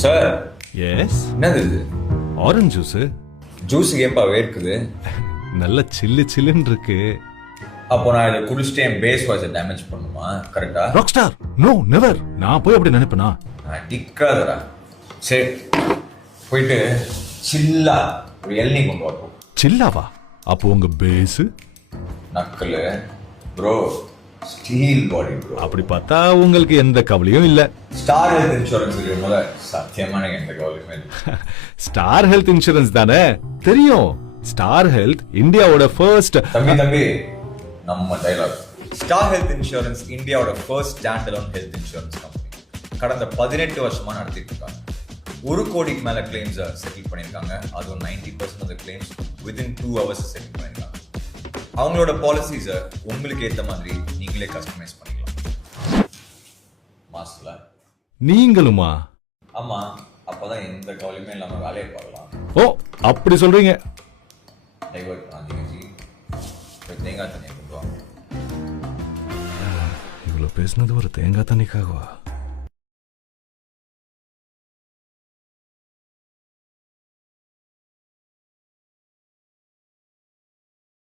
Sir yes, என்னது இது? Orange juice. Juice ஏப்பா வேர்க்குது? நல்ல சில்லு சில்லுன்னு இருக்கு. அப்போ நான் இதை குடிச்சிட்டு என் பேஸ் வாய்ஸை டேமேஜ் பண்ணுமா? கரெக்டா? Rock star, no never. நான் போய் அப்படி நினைப்பேனா? டிக்காதடா. சரி, போயிட்டு சில்லா ஒரு எல்னி கொண்டு வரணும். சில்லாவா? அப்போ உங்க பேஸ் நக்கலு ப்ரோ, ஸ்டீல் பாடி ப்ரோ. அப்படி பார்த்தா உங்களுக்கு எந்த கவலையும் இல்ல. ஸ்டார் ஹெல்த் இன்சூரன்ஸ் இருக்கும்போது சத்தியமா எனக்கு எந்த கவலையுமே இல்லை. ஸ்டார் ஹெல்த் இன்சூரன்ஸ் தானே தெரியும். ஸ்டார் ஹெல்த் இந்தியாவோட ஃபர்ஸ்ட். தம்பி நம்ம டைலாக். ஸ்டார் ஹெல்த் இன்சூரன்ஸ் இந்தியாவோட first stand alone health insurance company. கடந்த 18 வருஷமா நடத்திட்டு இருக்காங்க. 1 கோடிக்கு மேல கிளைம்ஸை செட்டில் பண்ணியிருக்காங்க. அதுவும் 90% of the claims within 2 hours settle பண்ணியிருக்காங்க. அவங்களோட பாலிசிஸை உங்களுக்கு ஏற்ற மாதிரி நீங்களே கஸ்டமைஸ் பண்ணிக்கலாம். மாஸ்ல நீங்களுமா? ஆமா, அப்பதான் எந்த கவலையுமே இல்லாம வேலையை பார்க்கலாம். ஓ, அப்படி சொல்றீங்க. டைவர்ட் பண்ணாதீங்க ஜி. தேங்காய் தண்ணியை கொண்டு வாங்க. இவ்வளவு பேசுனது ஒரு தேங்காய் தண்ணிக்காகவா?